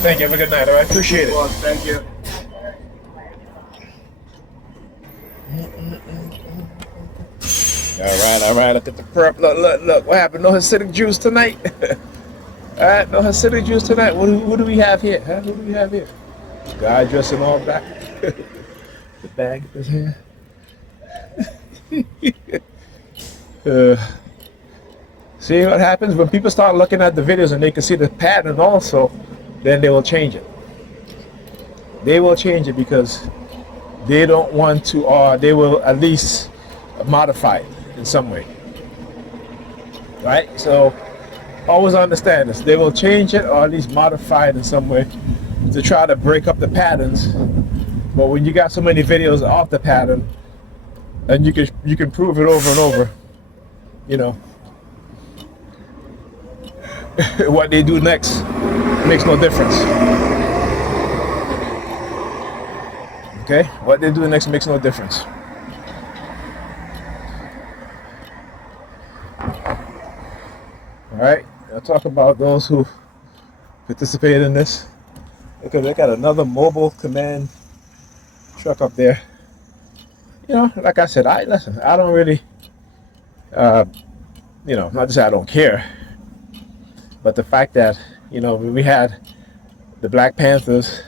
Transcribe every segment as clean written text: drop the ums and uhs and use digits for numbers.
Thank you. Have a good night. All right. Appreciate it. Well, thank you. All right. Look at the prep. Look. What happened? No Hasidic Jews tonight. All right. No Hasidic Jews tonight. Who do we have here? Huh? Who do we have here? Guy dressed in all black. The bag in his hand. Uh, See what happens when people start looking at the videos and they can see the pattern also, then they will change it. They will change it because they don't want to, or they will at least modify it in some way. Right? So always understand this. They will change it or at least modify it in some way to try to break up the patterns. But when you got so many videos off the pattern and you can prove it over and over, you know, what they do next makes no difference. Okay? What they do next makes no difference. Alright? I'll talk about those who participate in this. Okay, they got another mobile command truck up there. You know, like I said, I don't really not just I don't care, but the fact that, when we had the Black Panthers,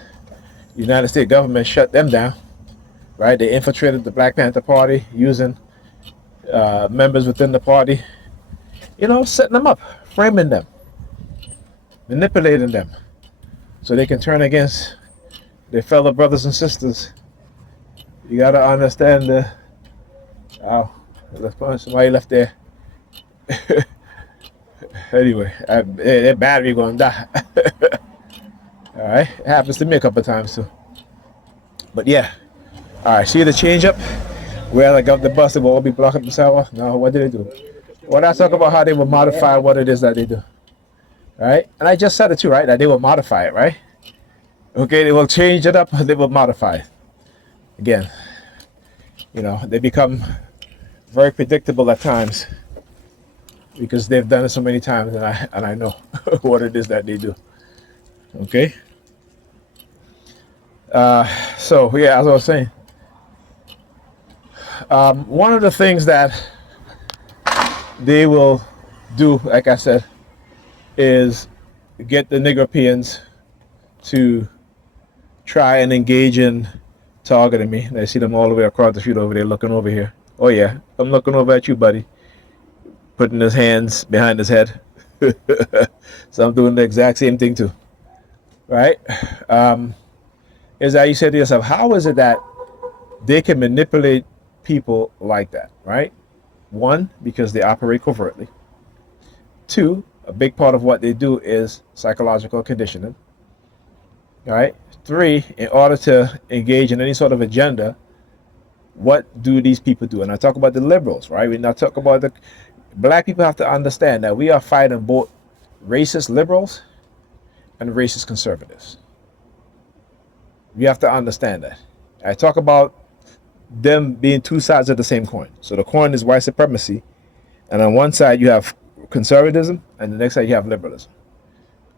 the United States government shut them down, right? They infiltrated the Black Panther Party using members within the party, setting them up, framing them, manipulating them, so they can turn against their fellow brothers and sisters. You gotta understand somebody left there. Anyway, their battery gonna die. All right, it happens to me a couple of times too. But yeah, all right. See the change up where I got the bus, they will all be blocking the sidewalk. No, what did they do? Well, I talk about how they will modify what it is that they do. All right, and I just said it too, right? That they will modify it, right? Okay, they will change it up. They will modify it. Again, they become very predictable at times because they've done it so many times, and I know what it is that they do. Okay. So yeah, as I was saying, one of the things that they will do, like I said, is get the Negropeans to try and engage in targeting me. I see them all the way across the street over there looking over here. Oh yeah, I'm looking over at you, buddy. Putting his hands behind his head. So I'm doing the exact same thing too. Right? Is that you say to yourself, how is it that they can manipulate people like that, right? One, because they operate covertly. Two, a big part of what they do is psychological conditioning. All right. Three, in order to engage in any sort of agenda, what do these people do? And I talk about the liberals, right? When I talk about the black people, have to understand that we are fighting both racist liberals and racist conservatives. You have to understand that. I talk about them being two sides of the same coin. So the coin is white supremacy, and on one side you have conservatism, and the next side you have liberalism,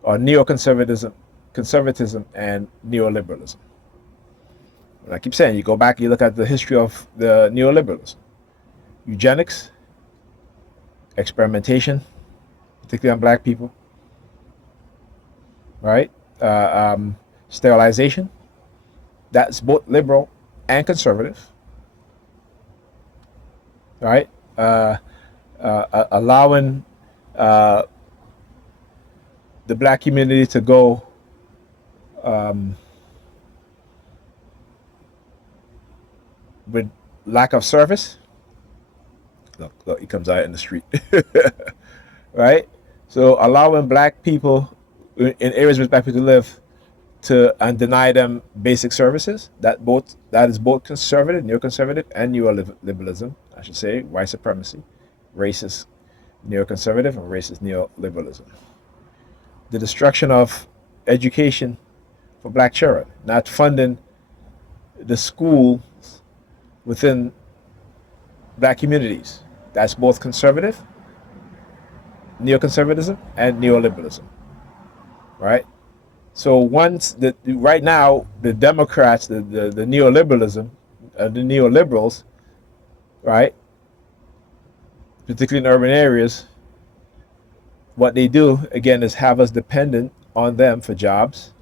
or neoconservatism, conservatism, and neoliberalism. And I keep saying, you go back, you look at the history of the neoliberalism, eugenics, experimentation, particularly on black people, right? Sterilization. That's both liberal and conservative, right? Allowing the black community to go with lack of service. Look, he comes out in the street, right? So allowing black people in areas where black people live to and deny them basic services. That is both conservative, neoconservative, and neoliberalism. I should say white supremacy, racist neoconservative, and racist neoliberalism. The destruction of education for black children, not funding the schools within black communities. That's both conservative, neoconservatism, and neoliberalism, right? So right now, the Democrats, the neoliberalism, the neoliberals, right, particularly in urban areas, what they do again is have us dependent on them for jobs,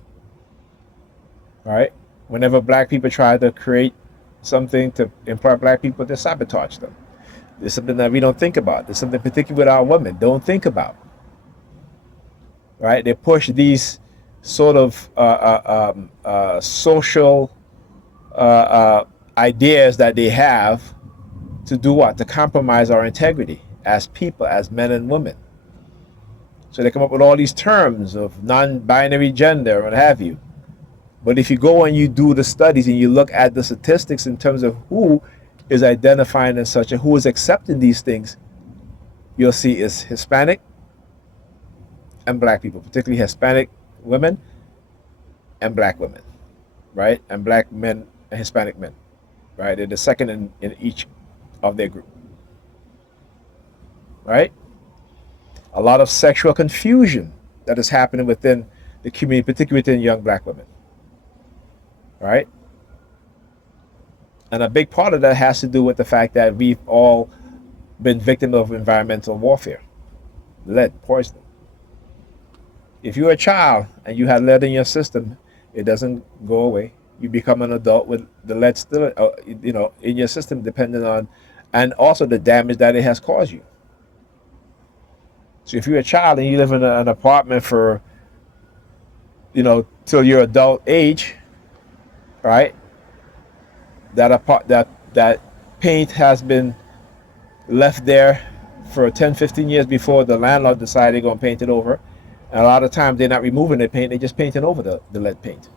right? Whenever black people try to create something to employ black people, they sabotage them. There's something that we don't think about. There's something particularly with our women don't think about, right? They push these sort of social ideas that they have to do what? To compromise our integrity as people, as men and women. So they come up with all these terms of non-binary gender and what have you. But if you go and you do the studies and you look at the statistics in terms of who is identifying as such and who is accepting these things, you'll see is Hispanic and black people, particularly Hispanic women and black women, right? And black men and Hispanic men, right? They're the second in each of their group, right? A lot of sexual confusion that is happening within the community, particularly within young black women, right? And a big part of that has to do with the fact that we've all been victims of environmental warfare, lead poisoning. If you're a child and you had lead in your system, it doesn't go away. You become an adult with the lead still, in your system, depending on, and also the damage that it has caused you. So if you're a child and you live in an apartment for, till your adult age, right? That paint has been left there for 10, 15 years before the landlord decided they're going to paint it over. And a lot of times they're not removing the paint, they're just painting over the lead paint.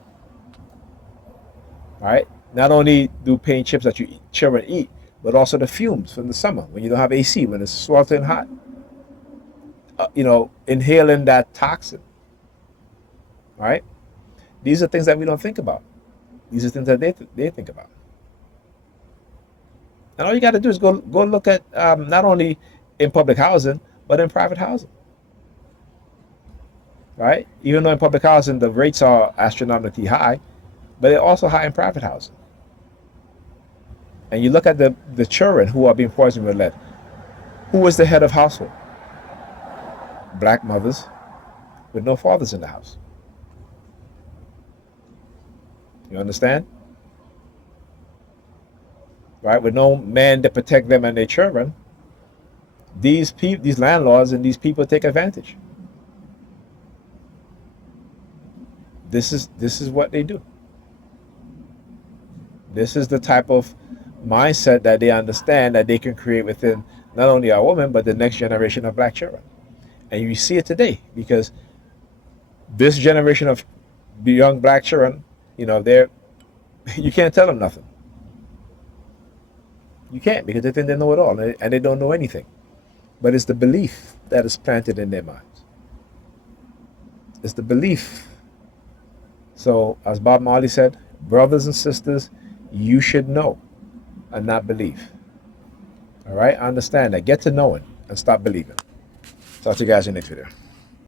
Right? Not only do paint chips that children eat, but also the fumes from the summer when you don't have AC, when it's sweltering hot. Inhaling that toxin. Right? These are things that we don't think about. These are things that they think about. And all you got to do is go look at not only in public housing, but in private housing. Right? Even though in public housing the rates are astronomically high, but they're also high in private housing. And you look at the children who are being poisoned with lead. Who is the head of household? Black mothers with no fathers in the house. You understand? Right? With no man to protect them and their children, these landlords and these people take advantage. This is what they do. This is the type of mindset that they understand that they can create within not only our women, but the next generation of black children. And you see it today because this generation of the young black children, you can't tell them nothing. You can't, because they think they know it all and they don't know anything. But it's the belief that is planted in their minds. It's the belief. So, as Bob Marley said, brothers and sisters, you should know and not believe. All right? Understand that. Get to knowing and stop believing. Talk to you guys in the next video.